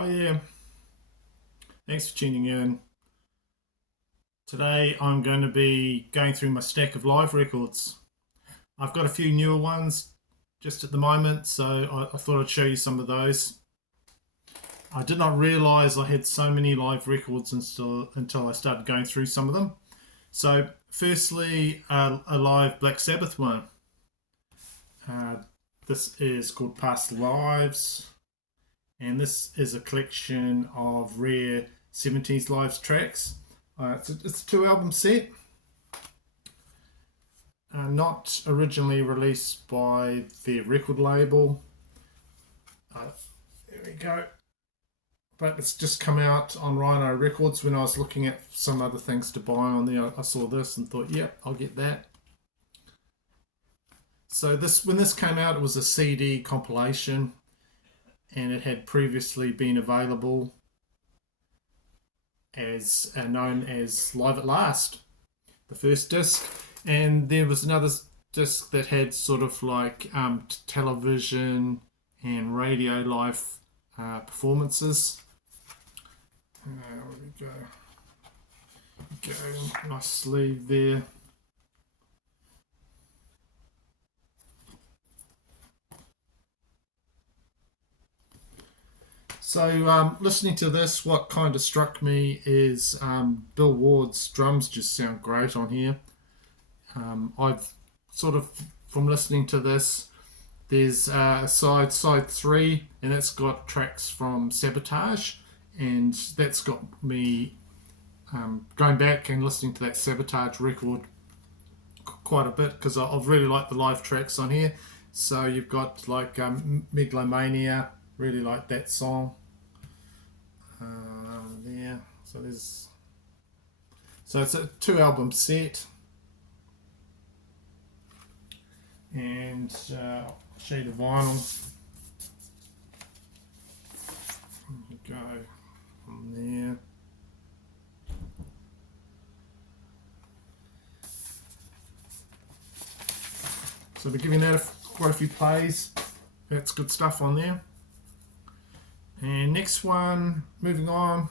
Hi there, thanks for tuning in. Today I'm going to be going through my stack of live records. I've got a few newer ones just at the moment, so I thought I'd show you some of those. I did not realise I had so many live records until I started going through some of them. So, firstly, a live Black Sabbath one. Uh, this is called Past Lives, and this is a collection of rare 70s live tracks. It's a two album set, not originally released by their record label. There we go. But it's just come out on Rhino Records. When I was looking at some other things to buy on there, I saw this and thought, yep, I'll get that. So when this came out, it was a CD compilation, and it had previously been available as known as Live at Last, the first disc. And there was another disc that had sort of like television and radio live performances. There we go. Nice sleeve there. So listening to this, what kind of struck me is Bill Ward's drums just sound great on here. I've sort of, from listening to this, there's side 3, and it's got tracks from Sabotage, and that's got me going back and listening to that Sabotage record quite a bit, because I've really liked the live tracks on here. So you've got like Megalomania, really like that song. There, so it's a 2 album set, and I'll show you the vinyl. There we go from there. So we're giving that quite a few plays. That's good stuff on there. And next one, moving on,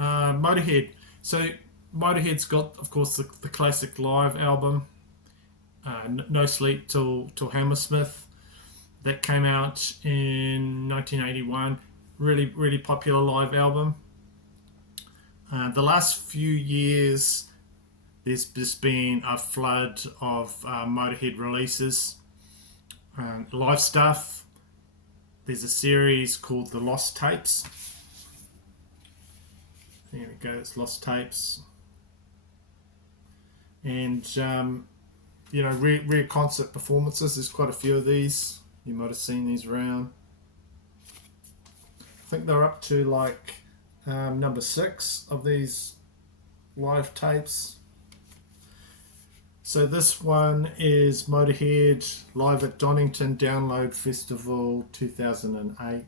Motorhead. So Motorhead's got, of course, the classic live album, No Sleep Till Hammersmith. That came out in 1981. Really popular live album. The last few years, there's just been a flood of Motorhead releases, live stuff. There's a series called The Lost Tapes. There we go, it's Lost Tapes. And, rare concert performances. There's quite a few of these. You might have seen these around. I think they're up to like number 6 of these live tapes. So this one is Motorhead live at Donington Download Festival 2008.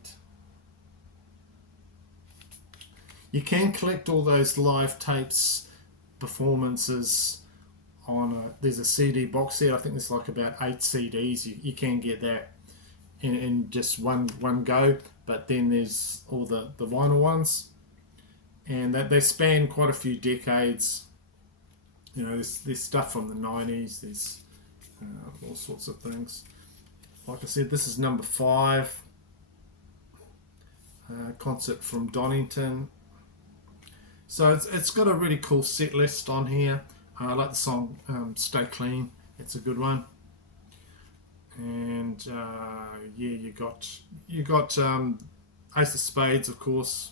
You can collect all those live tapes performances on there's a CD box set. I think there's like about 8 CDs. You can get that in just one go, but then there's all the vinyl ones, and that they span quite a few decades. There's stuff from the 90s, there's all sorts of things. Like I said, this is number 5, concert from Donington. So it's got a really cool set list on here. I like the song Stay Clean, it's a good one. And you got Ace of Spades, of course,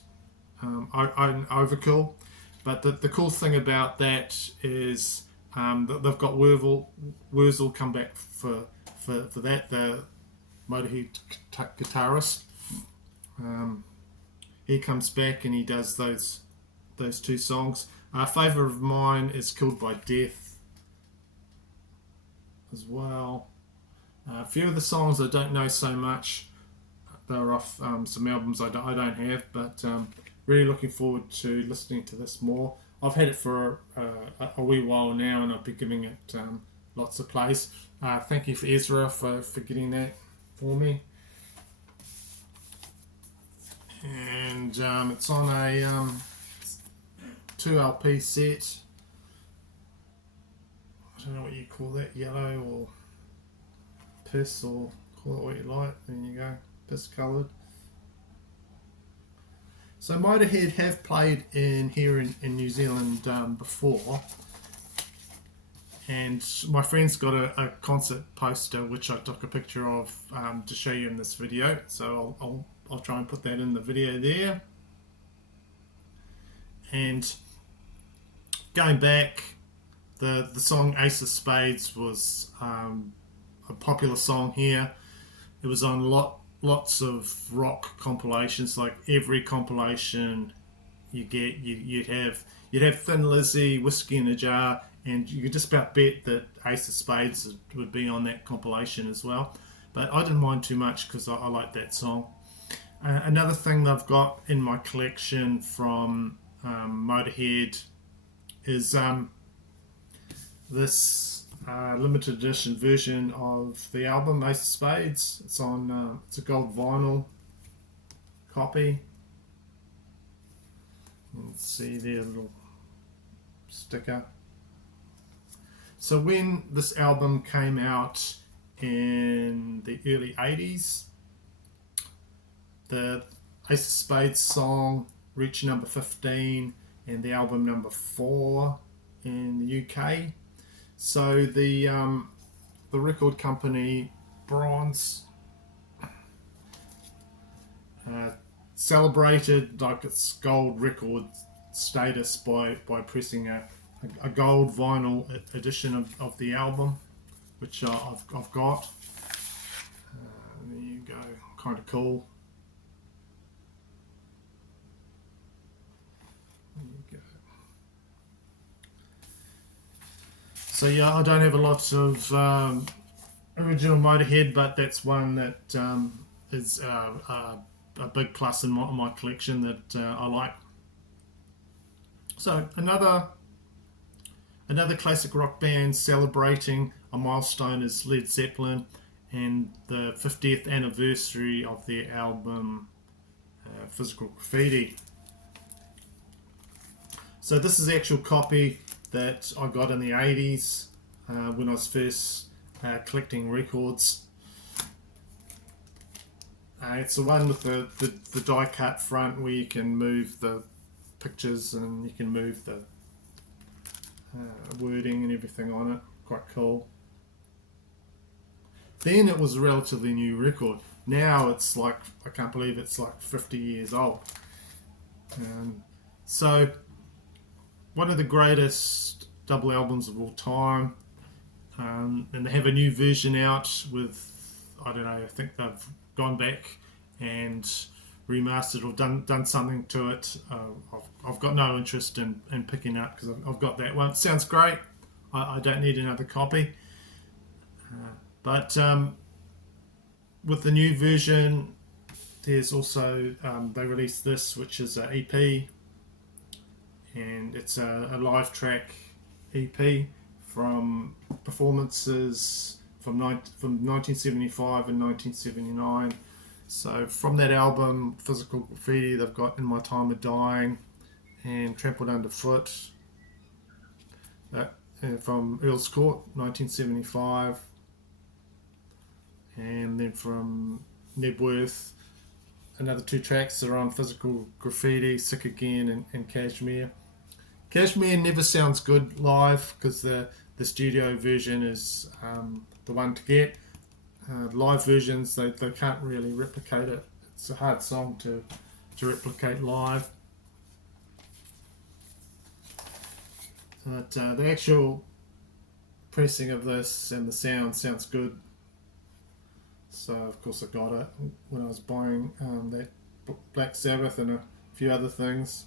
Overkill. But the cool thing about that is they've got Wurzel come back for that, the Motorhead guitarist. He comes back and he does those 2 songs. A favourite of mine is Killed by Death as well. A few of the songs I don't know so much. They're off some albums I don't have, but really looking forward to listening to this more. I've had it for a wee while now, and I've been giving it lots of plays. Thank you for Ezra for getting that for me. and it's on a 2 LP set. I don't know what you call that, yellow or piss, or call it what you like. There you go, piss coloured. So Motorhead have played in here in New Zealand before, and my friend's got a concert poster which I took a picture of to show you in this video. So I'll try and put that in the video there. And going back, the song Ace of Spades was a popular song here. It was on lots of rock compilations. Like every compilation you get, you'd have Thin Lizzy, Whiskey in a Jar, and you could just about bet that Ace of Spades would be on that compilation as well. But I didn't mind too much because I like that song. Another thing that I've got in my collection from Motorhead is this limited edition version of the album Ace of Spades. It's on it's a gold vinyl copy. Let's see their little sticker. So when this album came out in the early 80s, the Ace of Spades song reached number 15 and the album number 4 in the UK. So the record company Bronze celebrated like its gold record status by pressing a gold vinyl edition of the album, which I've got. There you go, kind of cool. There you go. So yeah, I don't have a lot of original Motorhead, but that's one that is a big plus in my collection that I like. So another classic rock band celebrating a milestone is Led Zeppelin and the 50th anniversary of their album Physical Graffiti. So this is the actual copy that I got in the 80s when I was first collecting records. It's the one with the die cut front where you can move the pictures and you can move the wording and everything on it. Quite cool. Then it was a relatively new record. Now it's like, I can't believe it's like 50 years old. So one of the greatest double albums of all time, and they have a new version out with, I don't know, I think they've gone back and remastered or done something to it. I've got no interest in picking up because I've got that one. It sounds great. I don't need another copy. But with the new version, there's also they released this, which is an EP, and it's a live track EP from performances from 1975 and 1979. So from that album, Physical Graffiti, they've got In My Time of Dying and Trampled Underfoot. From Earl's Court, 1975. And then from Nebworth, another 2 tracks that are on Physical Graffiti, Sick Again and Kashmir. Kashmir never sounds good live because the studio version is the one to get. Live versions, they can't really replicate it. It's a hard song to replicate live. But the actual pressing of this and the sound sounds good. So of course I got it when I was buying that Black Sabbath and a few other things.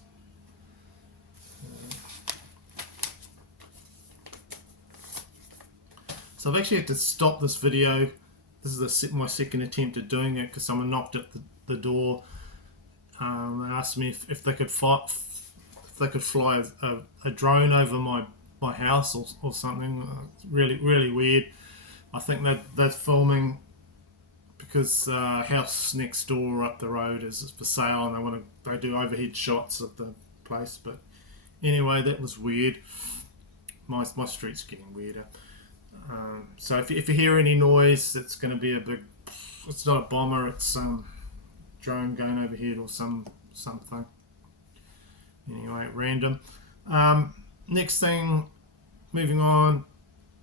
So I've actually had to stop this video. This is my second attempt at doing it because someone knocked at the door and asked me if they could fly a drone over my house or something. Really weird. I think that they're filming because house next door up the road is for sale, and they do overhead shots of the place. But anyway, that was weird. My street's getting weirder. So if you hear any noise, it's going to be a big. It's not a bomber. It's some drone going overhead or something. Anyway, random. Next thing, moving on.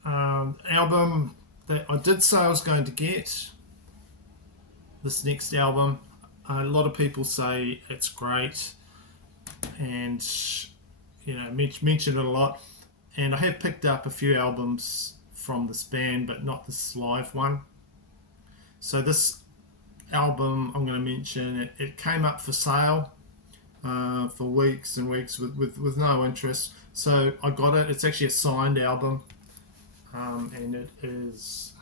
Album that I did say I was going to get. This next album, a lot of people say it's great, and mention it a lot. And I have picked up a few albums from this band, but not this live one. So this album I'm going to mention, it came up for sale for weeks and weeks with no interest. So I got it. It's actually a signed album, and it is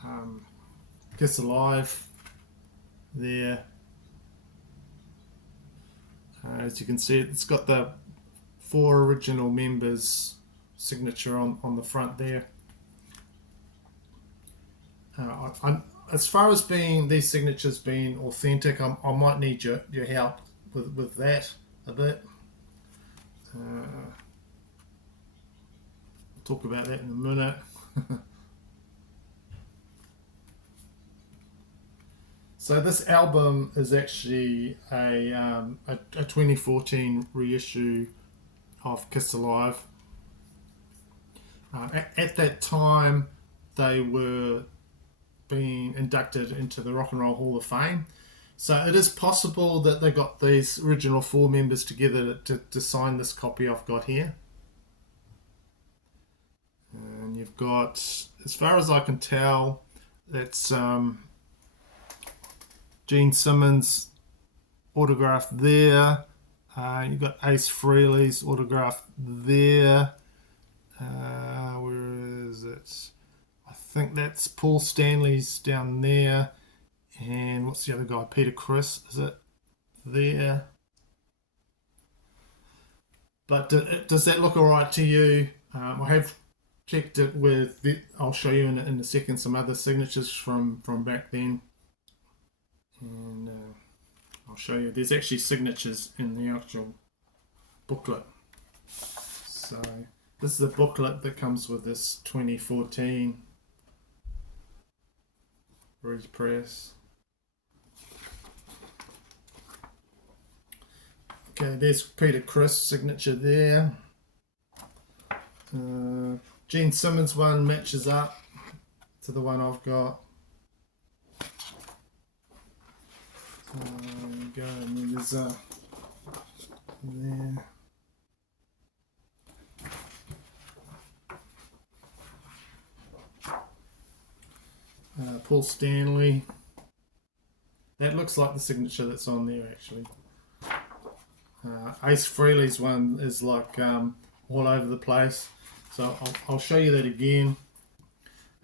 Kiss Alive there. As you can see, it's got the 4 original members' signature on the front there. As far as these signatures being authentic, I might need your help with that a bit. We'll talk about that in a minute. So this album is actually a 2014 reissue of Kiss Alive. At that time, they were being inducted into the Rock and Roll Hall of Fame. So it is possible that they got these original 4 members together to sign this copy I've got here. And you've got, as far as I can tell, that's Gene Simmons' autograph there. You've got Ace Frehley's autograph there. Where is it? I think that's Paul Stanley's down there. And what's the other guy? Peter Criss, is it? There. But does that look alright to you? I have checked it with, I'll show you in a second some other signatures from back then. And I'll show you. There's actually signatures in the actual booklet. So this is the booklet that comes with this 2014 repress. Okay, there's Peter Criss' signature there. Gene Simmons' one matches up to the one I've got. There we go, and then there's there. Paul Stanley. That looks like the signature that's on there actually. Ace Frehley's one is like all over the place, so I'll show you that again.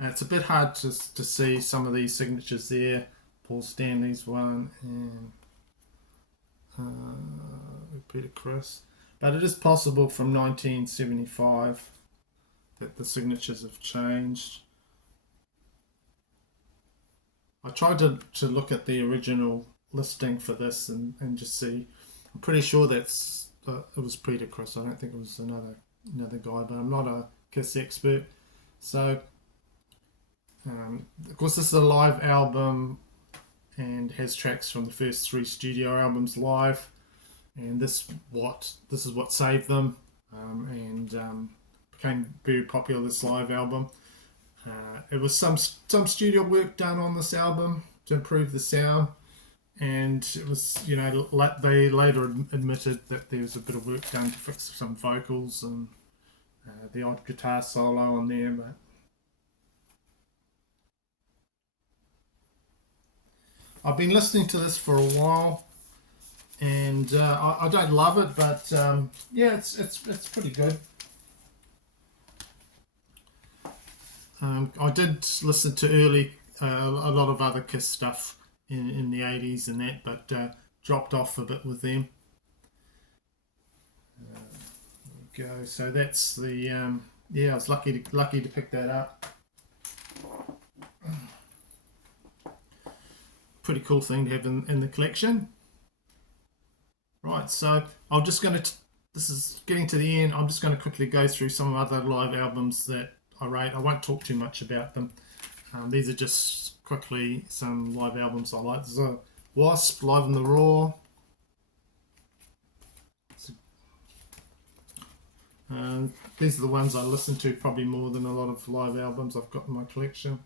It's a bit hard to see some of these signatures there. Paul Stanley's one and Peter Criss, but it is possible from 1975 that the signatures have changed. I tried to look at the original listing for this and just see. I'm pretty sure that's it was Peter Criss. I don't think it was another guy, but I'm not a Kiss expert. So, of course, this is a live album and has tracks from the first 3 studio albums live, and this is what saved them and became very popular. This live album. It was some studio work done on this album to improve the sound, and it was, they later admitted that there was a bit of work done to fix some vocals and the odd guitar solo on there, but I've been listening to this for a while, and I don't love it, but yeah, it's pretty good. I did listen to early a lot of other Kiss stuff in the 80s and that, but dropped off a bit with them. There we go. So that's the yeah. I was lucky to pick that up. pretty cool thing to have in the collection. Right, so I'm just going to, this is getting to the end, I'm just going to quickly go through some other live albums that I rate. I won't talk too much about them. These are just quickly some live albums I like. There's a Wasp, Live in the Raw. These are the ones I listen to probably more than a lot of live albums I've got in my collection.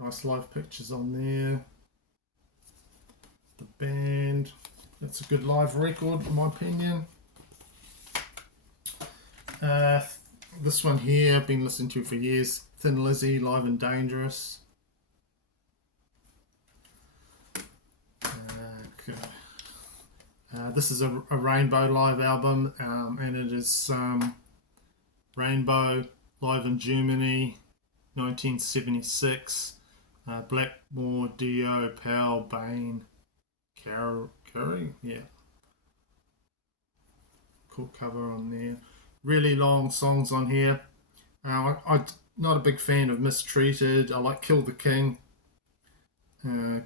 Nice live pictures on there. The band, that's a good live record in my opinion. This one here I've been listening to for years, Thin Lizzy, Live and Dangerous. Okay. This is a Rainbow live album, and it is Rainbow live in Germany, 1976. Blackmore, Dio, Powell, Bain, Carey, yeah. Cool cover on there. Really long songs on here. I'm not a big fan of Mistreated. I like Kill the King.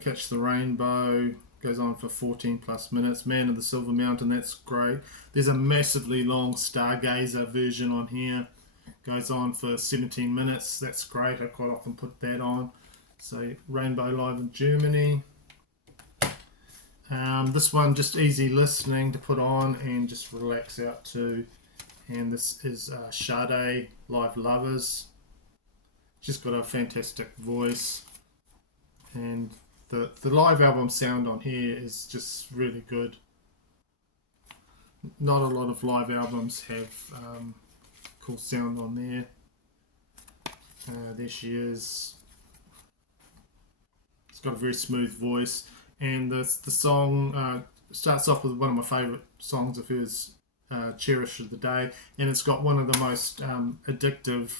Catch the Rainbow goes on for 14 plus minutes. Man of the Silver Mountain, that's great. There's a massively long Stargazer version on here. Goes on for 17 minutes. That's great. I quite often put that on. So Rainbow live in Germany. This one just easy listening to put on and just relax out to. And this is Sade Live Lovers. She's got a fantastic voice, and the live album sound on here is just really good. Not a lot of live albums have cool sound on there. There she is. It's got a very smooth voice, and the song starts off with one of my favourite songs of hers, Cherish of the Day, and it's got one of the most addictive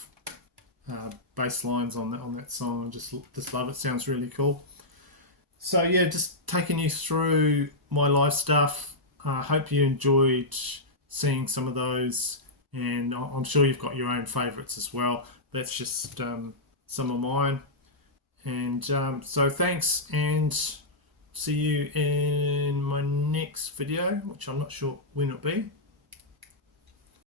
bass lines on that song. I just love it. Sounds really cool. So yeah, just taking you through my live stuff. I hope you enjoyed seeing some of those, and I'm sure you've got your own favourites as well. That's just some of mine. And so thanks, and see you in my next video, which I'm not sure when it'll be.